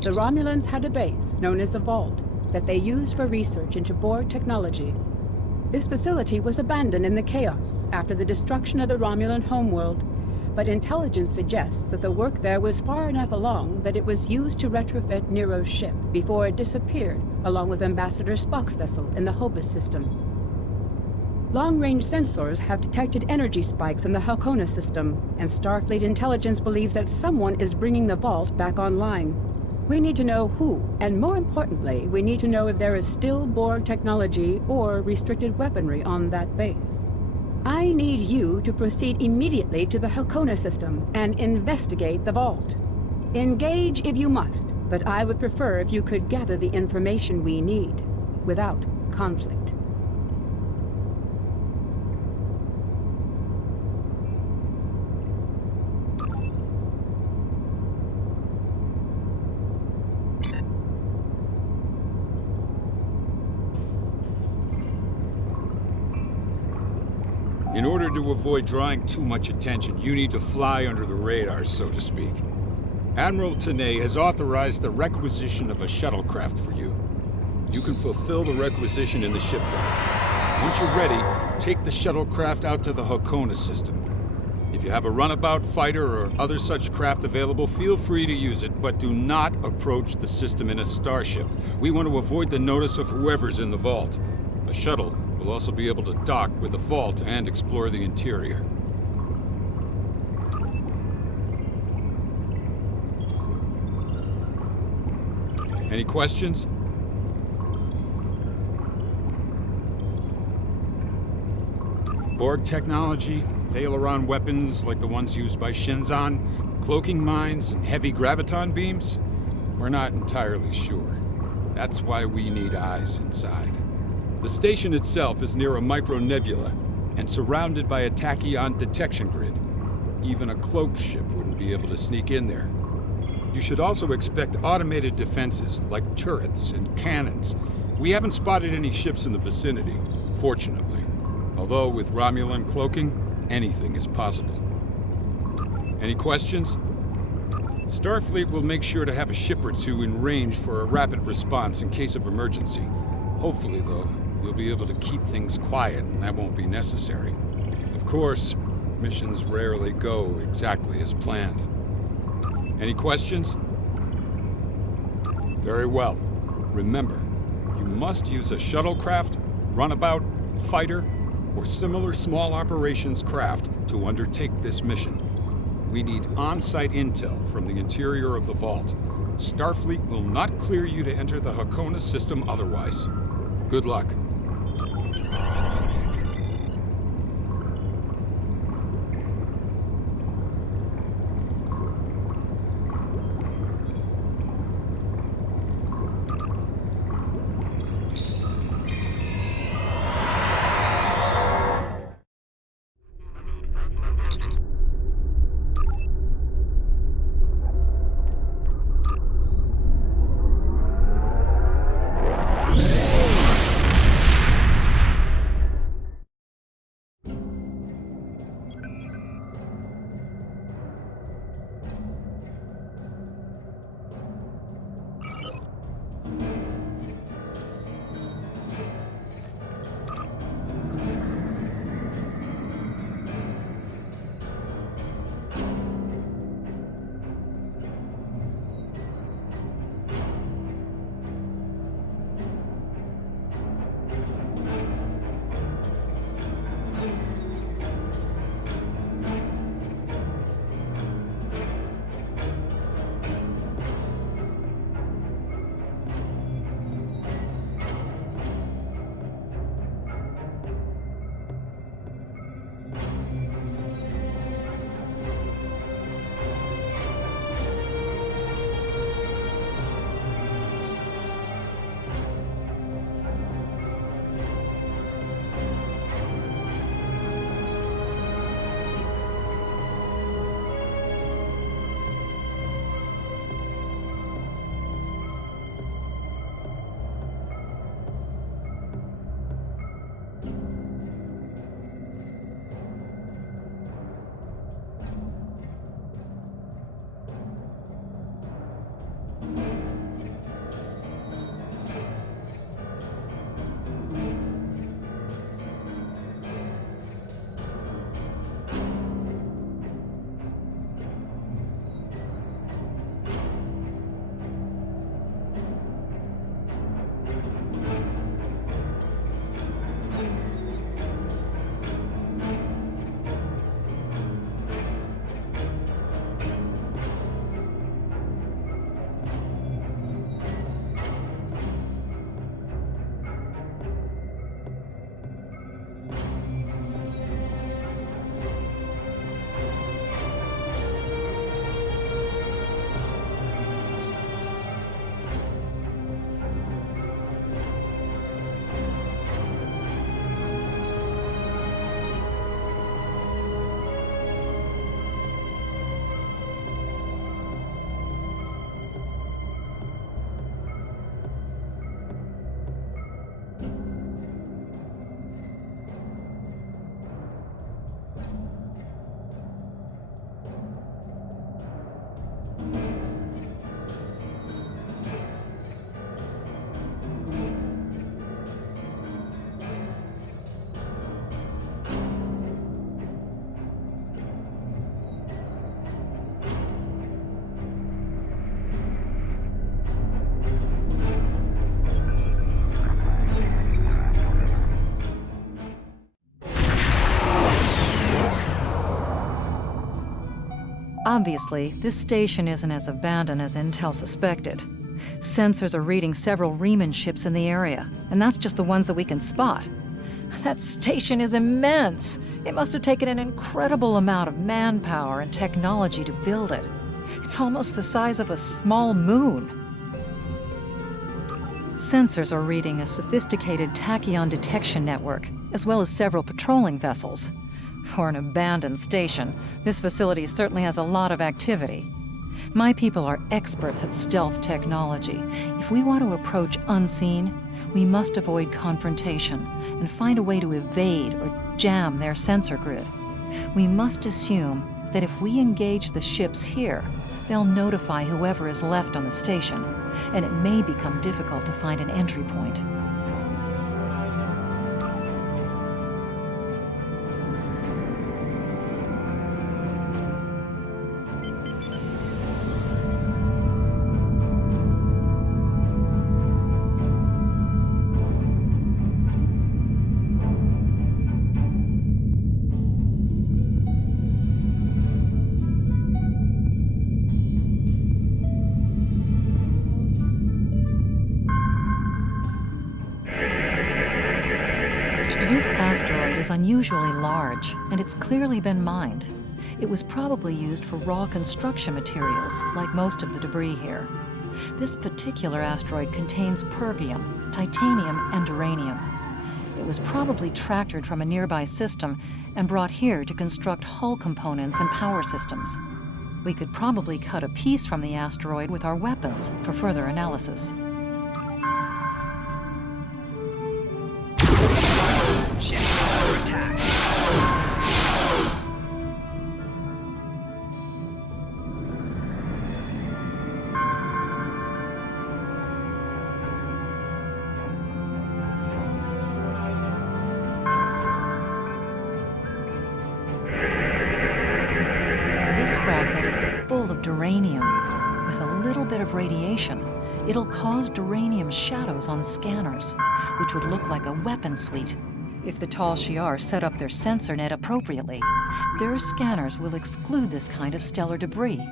The Romulans had a base known as the Vault that they used for research into Borg technology. This facility was abandoned in the chaos after the destruction of the Romulan homeworld, but intelligence suggests that the work there was far enough along that it was used to retrofit Nero's ship before it disappeared, along with Ambassador Spock's vessel in the Hobus system. Long-range sensors have detected energy spikes in the Halcona system, and Starfleet intelligence believes that someone is bringing the Vault back online. We need to know who, and more importantly, we need to know if there is still Borg technology or restricted weaponry on that base. I need you to proceed immediately to the Halcona system and investigate the Vault. Engage if you must, but I would prefer if you could gather the information we need without conflict. In order to avoid drawing too much attention, you need to fly under the radar, so to speak. Admiral Tanay has authorized the requisition of a shuttlecraft for you. You can fulfill the requisition in the shipyard. Once you're ready, take the shuttlecraft out to the Halcona system. If you have a runabout, fighter, or other such craft available, feel free to use it, but do not approach the system in a starship. We want to avoid the notice of whoever's in the vault. A shuttle will also be able to dock with the vault and explore the interior. Any questions? Borg technology, Thalaron weapons like the ones used by Shenzan, cloaking mines, and heavy graviton beams? We're not entirely sure. That's why we need eyes inside. The station itself is near a micronebula and surrounded by a tachyon detection grid. Even a cloaked ship wouldn't be able to sneak in there. You should also expect automated defenses like turrets and cannons. We haven't spotted any ships in the vicinity, fortunately. Although with Romulan cloaking, anything is possible. Any questions? Starfleet will make sure to have a ship or two in range for a rapid response in case of emergency. Hopefully, though, you'll be able to keep things quiet and that won't be necessary. Of course, missions rarely go exactly as planned. Any questions? Very well. Remember, you must use a shuttlecraft, runabout, fighter, or similar small operations craft to undertake this mission. We need on-site intel from the interior of the vault. Starfleet will not clear you to enter the Halcona system otherwise. Good luck. Obviously, this station isn't as abandoned as Intel suspected. Sensors are reading several Riemann ships in the area, and that's just the ones that we can spot. That station is immense. It must have taken an incredible amount of manpower and technology to build it. It's almost the size of a small moon. Sensors are reading a sophisticated tachyon detection network, as well as several patrolling vessels. For an abandoned station, this facility certainly has a lot of activity. My people are experts at stealth technology. If we want to approach unseen, we must avoid confrontation and find a way to evade or jam their sensor grid. We must assume that if we engage the ships here, they'll notify whoever is left on the station, and it may become difficult to find an entry point. This asteroid is unusually large, and it's clearly been mined. It was probably used for raw construction materials, like most of the debris here. This particular asteroid contains pergium, titanium, and uranium. It was probably tractored from a nearby system and brought here to construct hull components and power systems. We could probably cut a piece from the asteroid with our weapons for further analysis. Ships under attack. This fragment is full of duranium. With a little bit of radiation, it'll cause duranium shadows on scanners, which would look like a weapon suite. If the Tal Shiar set up their sensor net appropriately, their scanners will exclude this kind of stellar debris.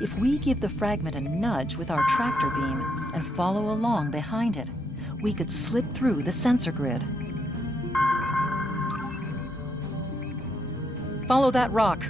If we give the fragment a nudge with our tractor beam and follow along behind it, we could slip through the sensor grid. Follow that rock.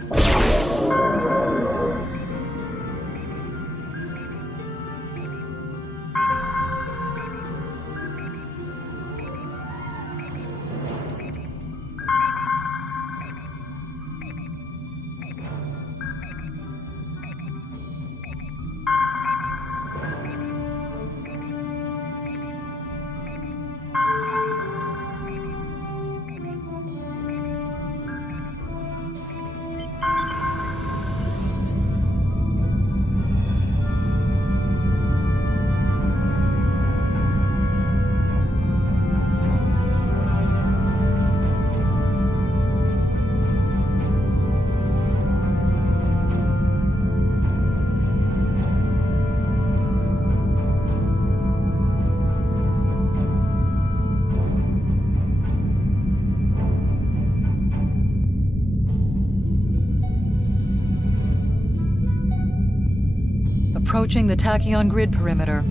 Approaching the tachyon grid perimeter.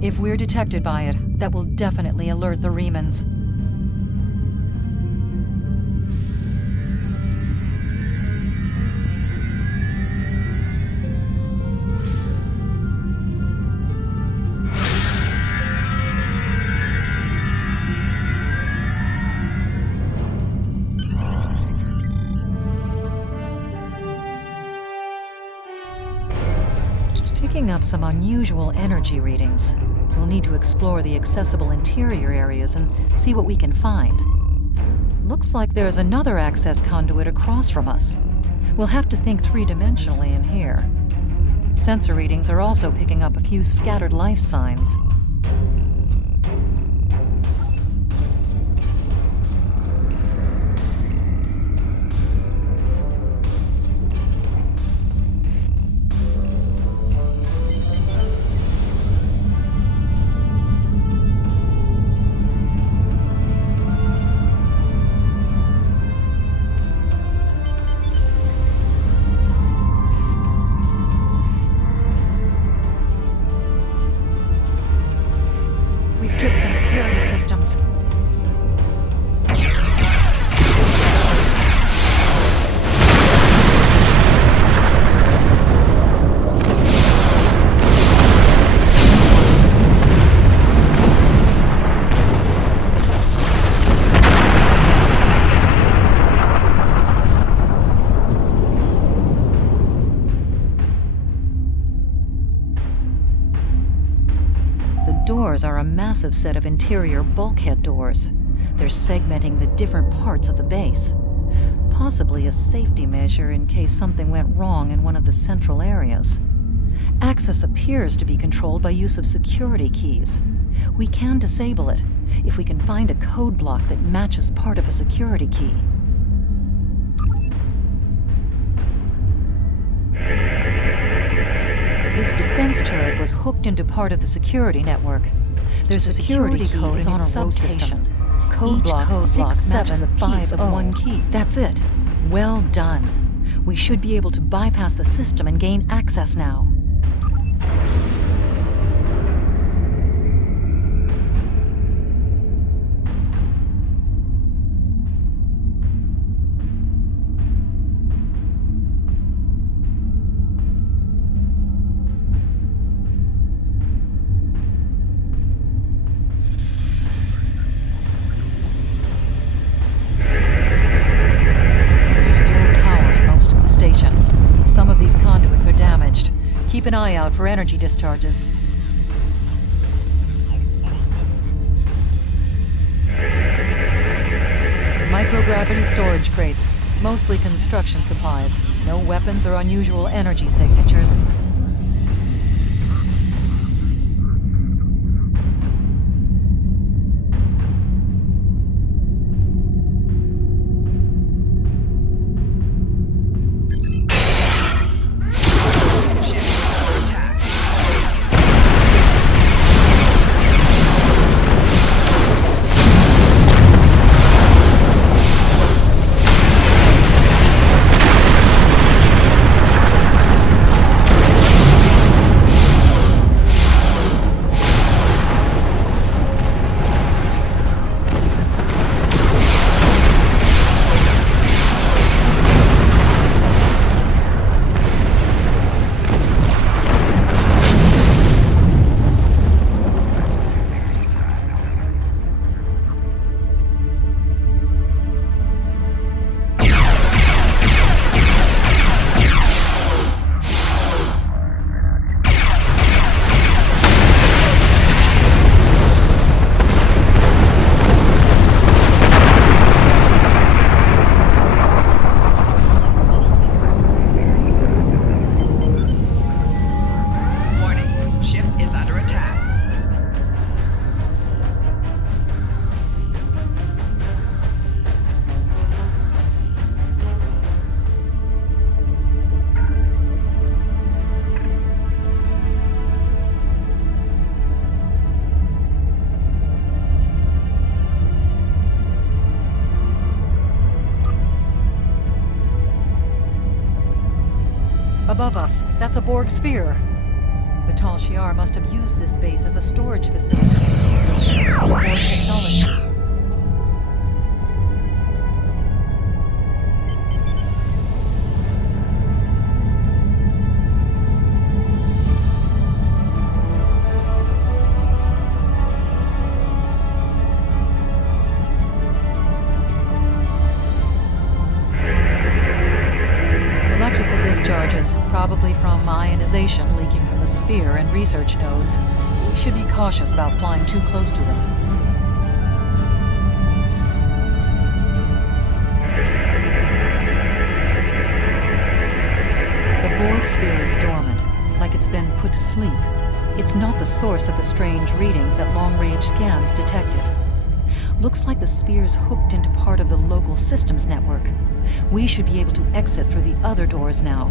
If we're detected by it, that will definitely alert the Riemanns. Picking up some unusual energy readings. We'll need to explore the accessible interior areas and see what we can find. Looks like there's another access conduit across from us. We'll have to think three-dimensionally in here. Sensor readings are also picking up a few scattered life signs. doors are a massive set of interior bulkhead doors. They're segmenting the different parts of the base. Possibly a safety measure in case something went wrong in one of the central areas. Access appears to be controlled by use of security keys. We can disable it if we can find a code block that matches part of a security key. This defense turret was hooked into part of the security network. There's a security code is on a substation. Code block 6751 key. That's it. Well done. We should be able to bypass the system and gain access now. Keep an eye out for energy discharges. Microgravity storage crates, mostly construction supplies. No weapons or unusual energy signatures. Above us, that's a Borg sphere. The Tal Shiar must have used this base as a storage facility and research area for Borg technology. Electrical discharges, probably from ionization leaking from the sphere and research nodes. We should be cautious about flying too close to them. The Borg sphere is dormant, like it's been put to sleep. It's not the source of the strange readings that long-range scans detected. Looks like the sphere's hooked into part of the local systems network. We should be able to exit through the other doors now.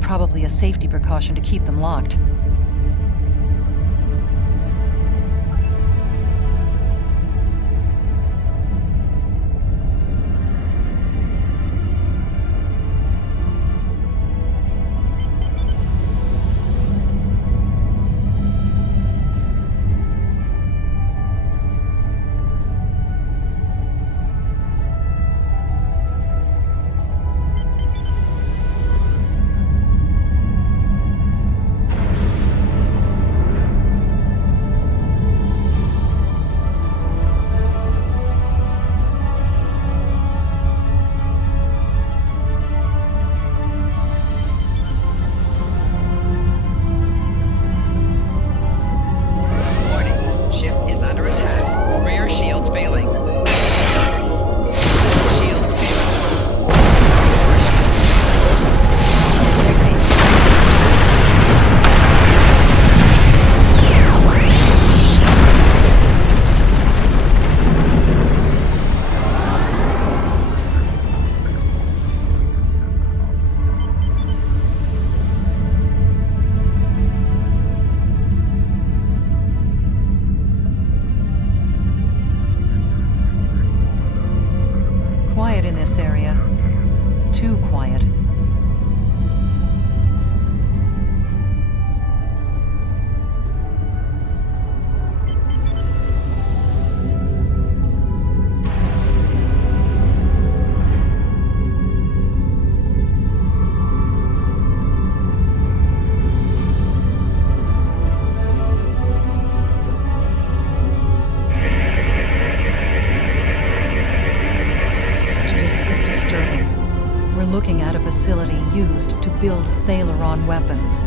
Probably a safety precaution to keep them locked. looking at a facility used to build Thaleron weapons.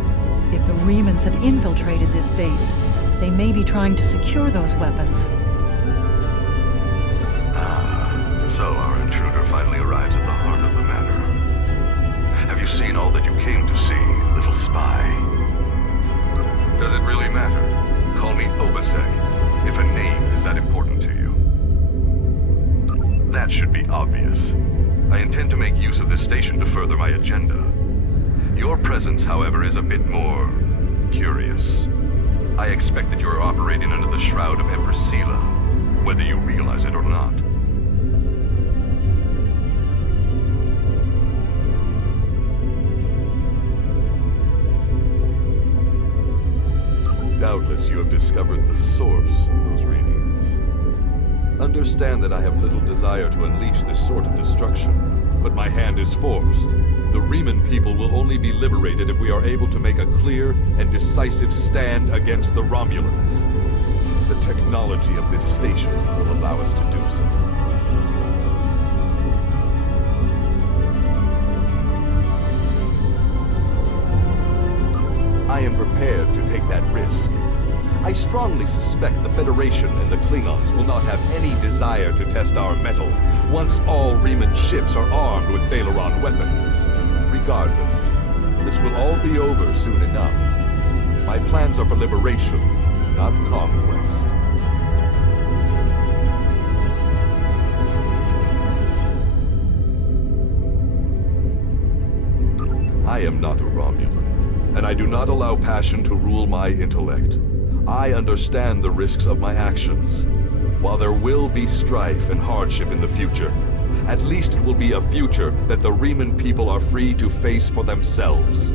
If the Remans have infiltrated this base, they may be trying to secure those weapons. So our intruder finally arrives at the heart of the matter. Have you seen all that you came to see, little spy? Does it really matter? Call me Obasek, if a name is that important to you. That should be obvious. I intend to make use of this station to further my agenda. Your presence, however, is a bit more curious. I expect that you are operating under the shroud of Empress Sela, whether you realize it or not. Doubtless you have discovered the source of those readings. Understand that I have little desire to unleash this sort of destruction, but my hand is forced. The Reman people will only be liberated if we are able to make a clear and decisive stand against the Romulans. The technology of this station will allow us to do so. I am prepared to take that risk. I strongly suspect the Federation and the Klingons will not have any desire to test our mettle once all Reman ships are armed with Thaleron weapons. Regardless, this will all be over soon enough. My plans are for liberation, not conquest. I am not a Romulan, and I do not allow passion to rule my intellect. I understand the risks of my actions. While there will be strife and hardship in the future, at least it will be a future that the Reman people are free to face for themselves.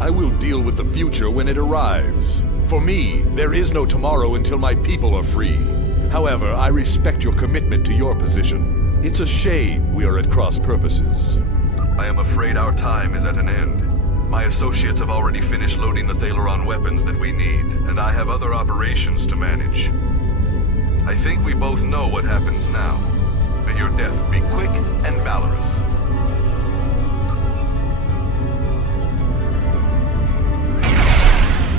I will deal with the future when it arrives. For me, there is no tomorrow until my people are free. However, I respect your commitment to your position. It's a shame we are at cross purposes. I am afraid our time is at an end. My associates have already finished loading the Thaleron weapons that we need, and I have other operations to manage. I think we both know what happens now. May your death be quick and valorous.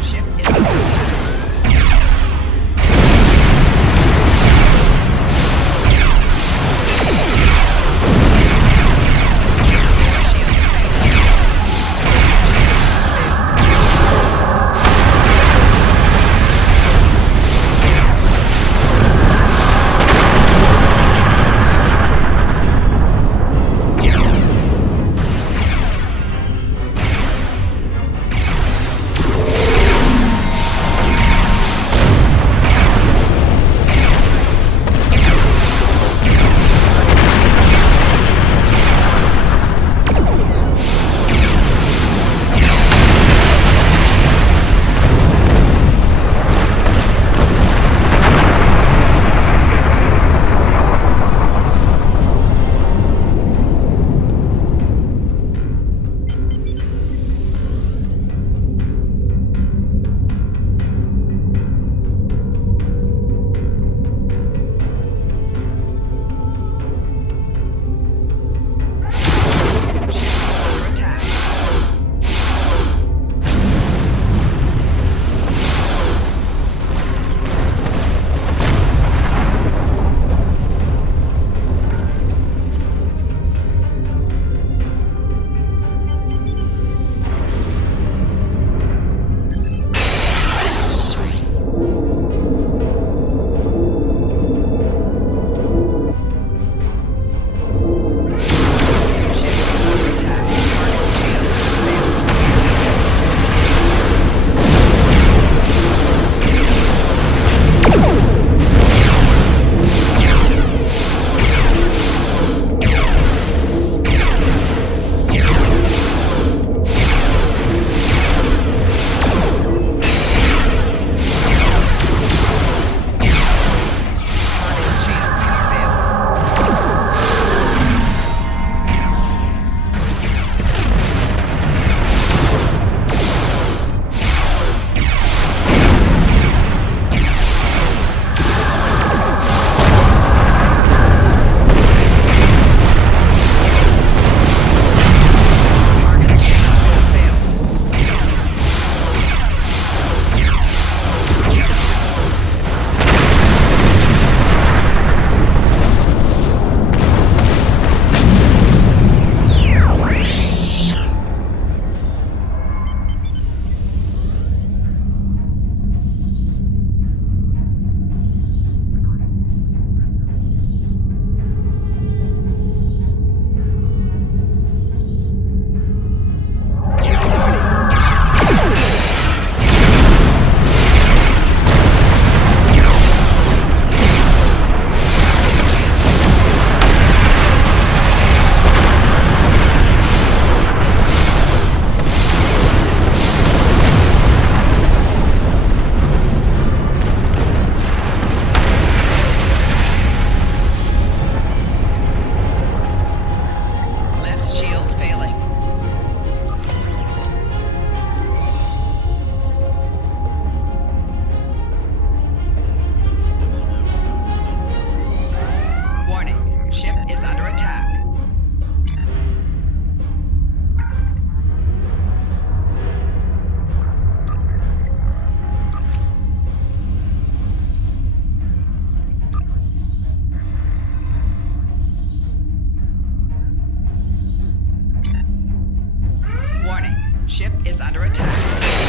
Ship is Ship is under attack.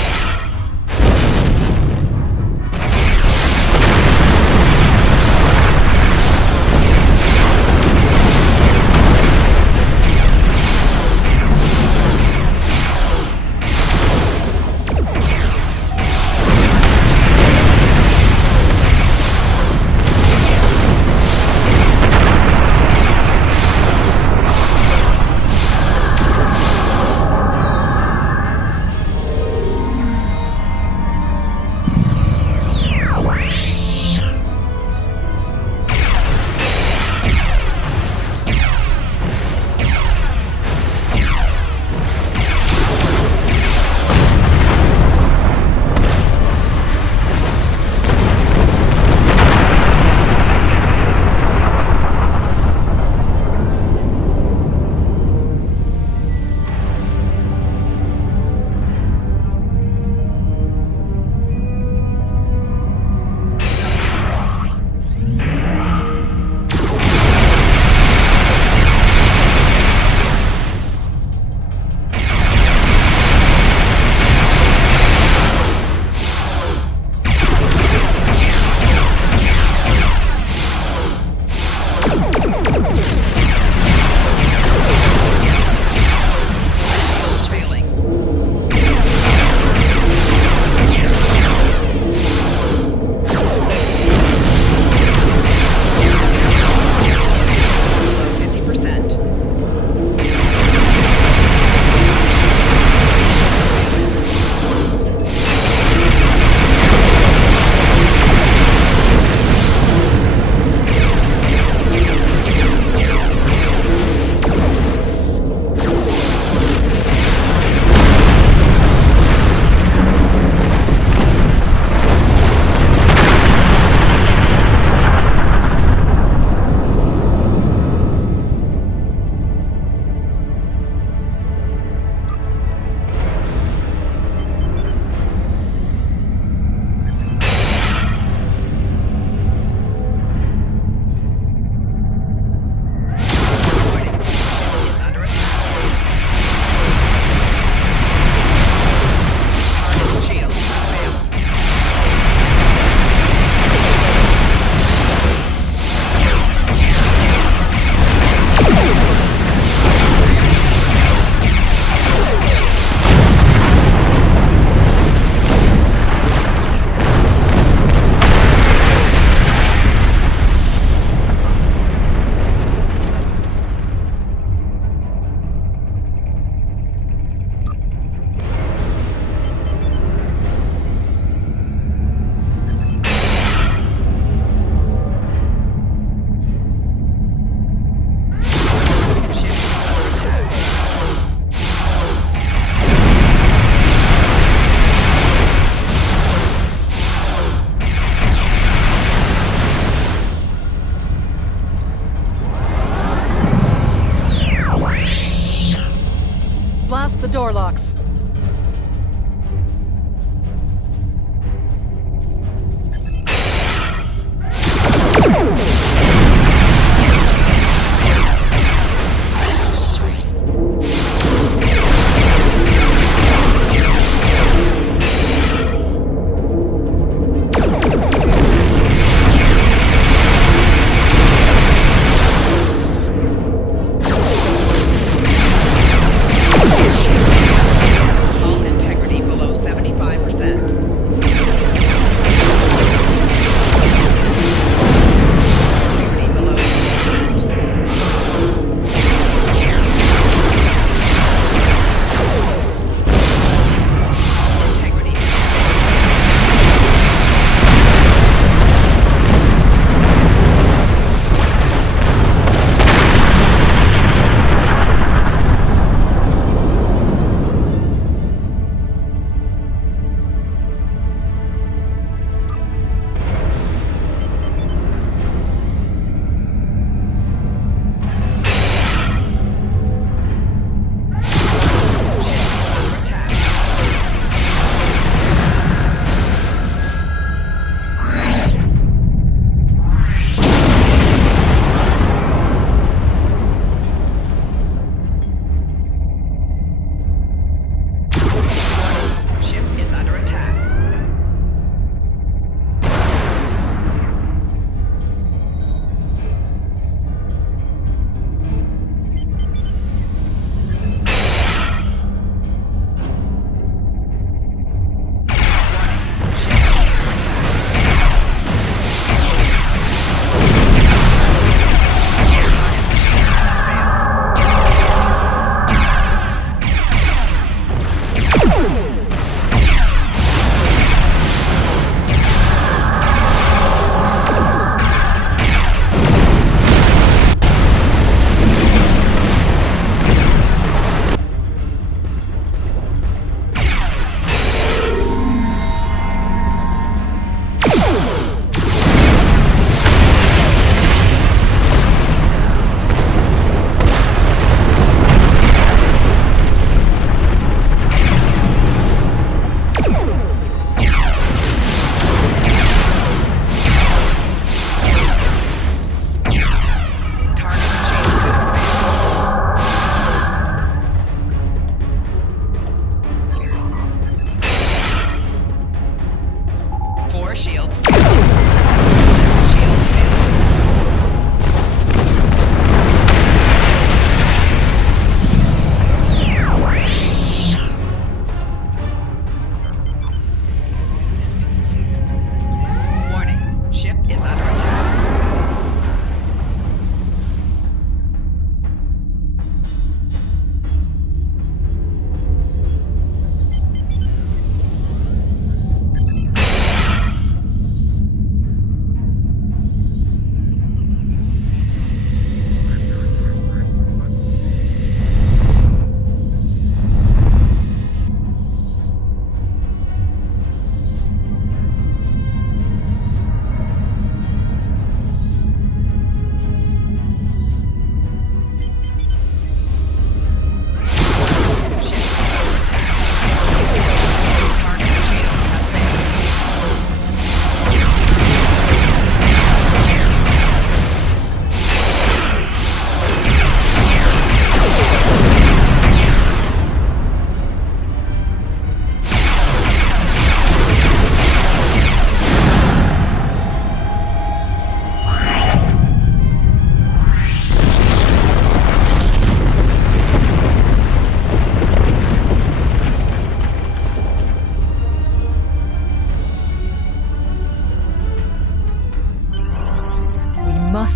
Blast the door locks.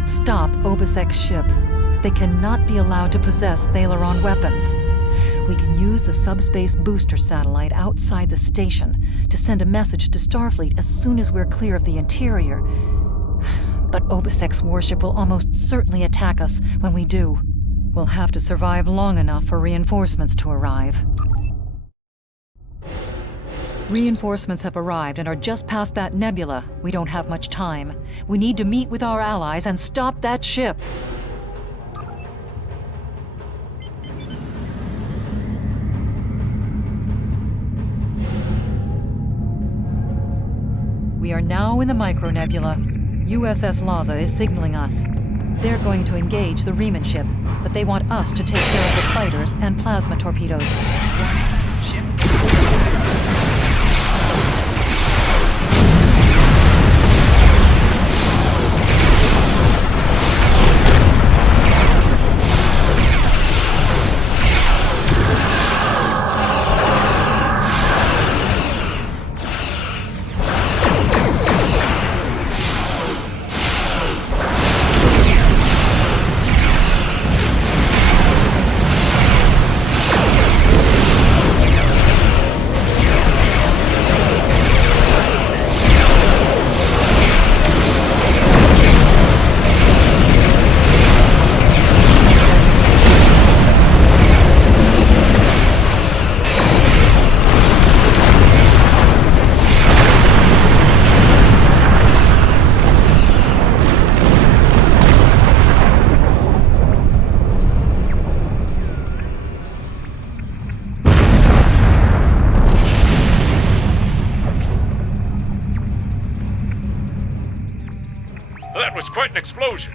must stop Obisek's ship. They cannot be allowed to possess Thalaron weapons. We can use the subspace booster satellite outside the station to send a message to Starfleet as soon as we're clear of the interior. But Obisek's warship will almost certainly attack us when we do. We'll have to survive long enough for reinforcements to arrive. Reinforcements have arrived and are just past that nebula. We don't have much time. We need to meet with our allies and stop that ship. We are now in the micronebula. USS Laza is signaling us. They're going to engage the Riemann ship, but they want us to take care of the fighters and plasma torpedoes. Ship. That was quite an explosion.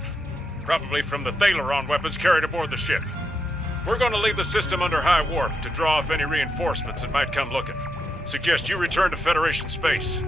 Probably from the Thalaron weapons carried aboard the ship. We're going to leave the system under high warp to draw off any reinforcements that might come looking. Suggest you return to Federation space.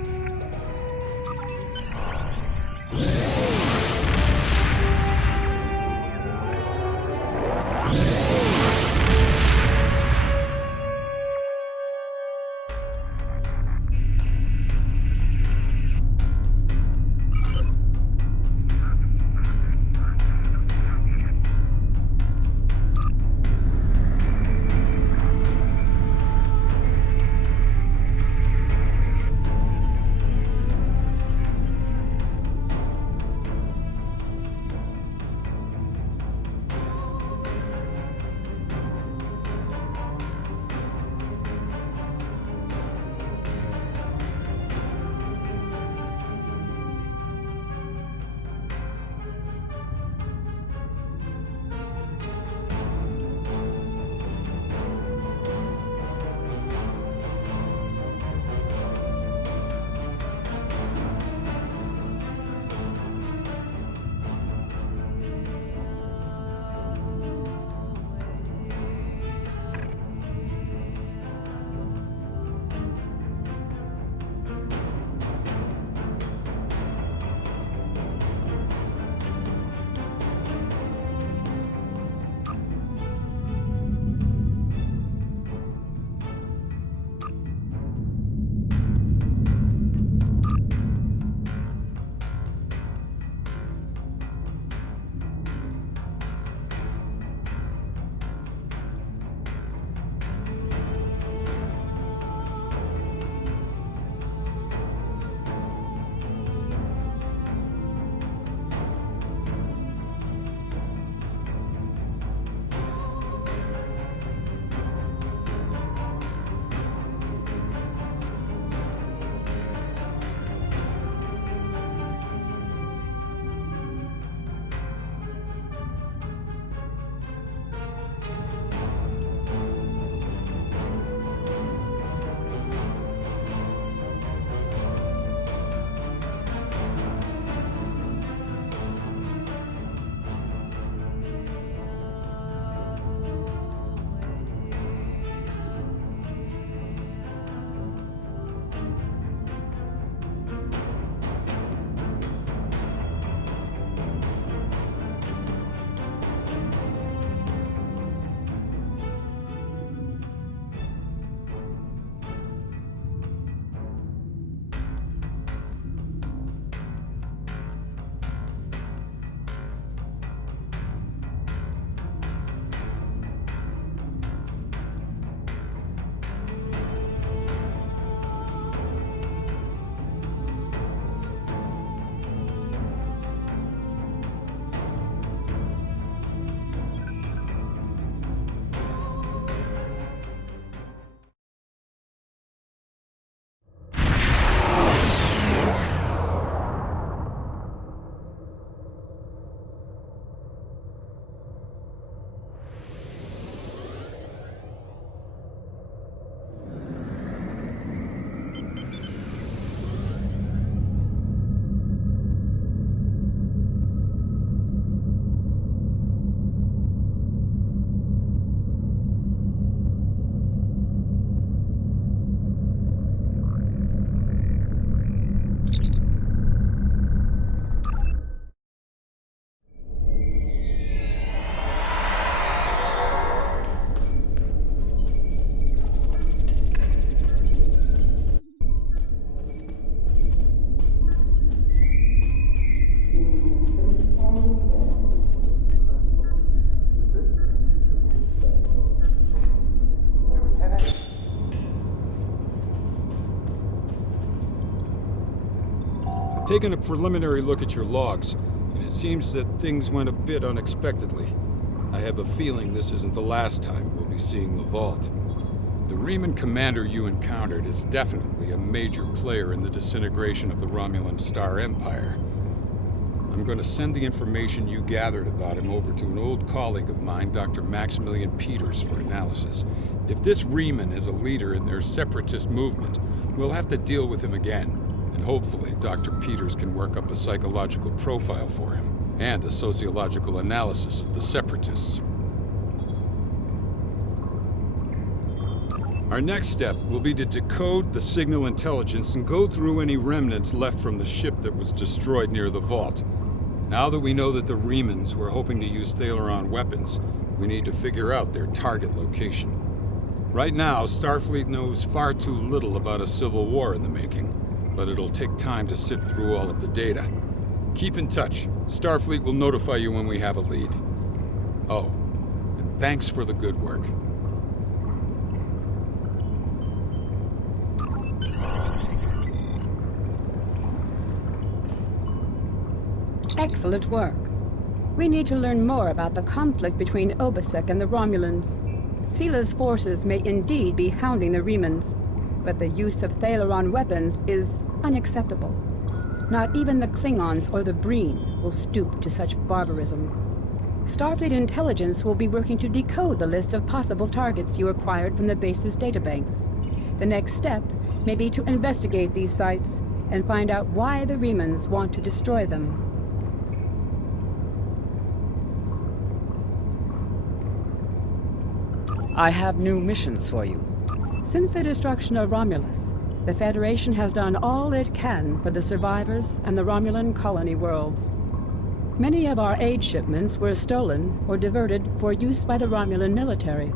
I've taken a preliminary look at your logs, and it seems that things went a bit unexpectedly. I have a feeling this isn't the last time we'll be seeing the Vauit. The Riemann commander you encountered is definitely a major player in the disintegration of the Romulan Star Empire. I'm going to send the information you gathered about him over to an old colleague of mine, Dr. Maximilian Peters, for analysis. If this Riemann is a leader in their separatist movement, we'll have to deal with him again. And hopefully, Dr. Peters can work up a psychological profile for him, and a sociological analysis of the separatists. Our next step will be to decode the signal intelligence and go through any remnants left from the ship that was destroyed near the Vauit. Now that we know that the Riemanns were hoping to use Thaleron weapons, we need to figure out their target location. Right now, Starfleet knows far too little about a civil war in the making, but it'll take time to sift through all of the data. Keep in touch. Starfleet will notify you when we have a lead. Oh, and thanks for the good work. Excellent work. We need to learn more about the conflict between Obasek and the Romulans. Sila's forces may indeed be hounding the Riemanns, but the use of Thaleron weapons is unacceptable. Not even the Klingons or the Breen will stoop to such barbarism. Starfleet intelligence will be working to decode the list of possible targets you acquired from the base's databanks. The next step may be to investigate these sites and find out why the Riemanns want to destroy them. I have new missions for you. Since the destruction of Romulus, the Federation has done all it can for the survivors and the Romulan colony worlds. Many of our aid shipments were stolen or diverted for use by the Romulan military.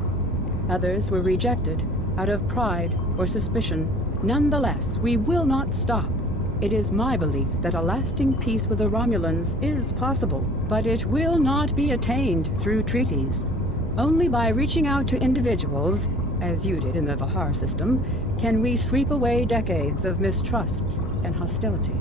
Others were rejected out of pride or suspicion. Nonetheless, we will not stop. It is my belief that a lasting peace with the Romulans is possible, but it will not be attained through treaties. Only by reaching out to individuals, as you did in the Vahar system, can we sweep away decades of mistrust and hostility.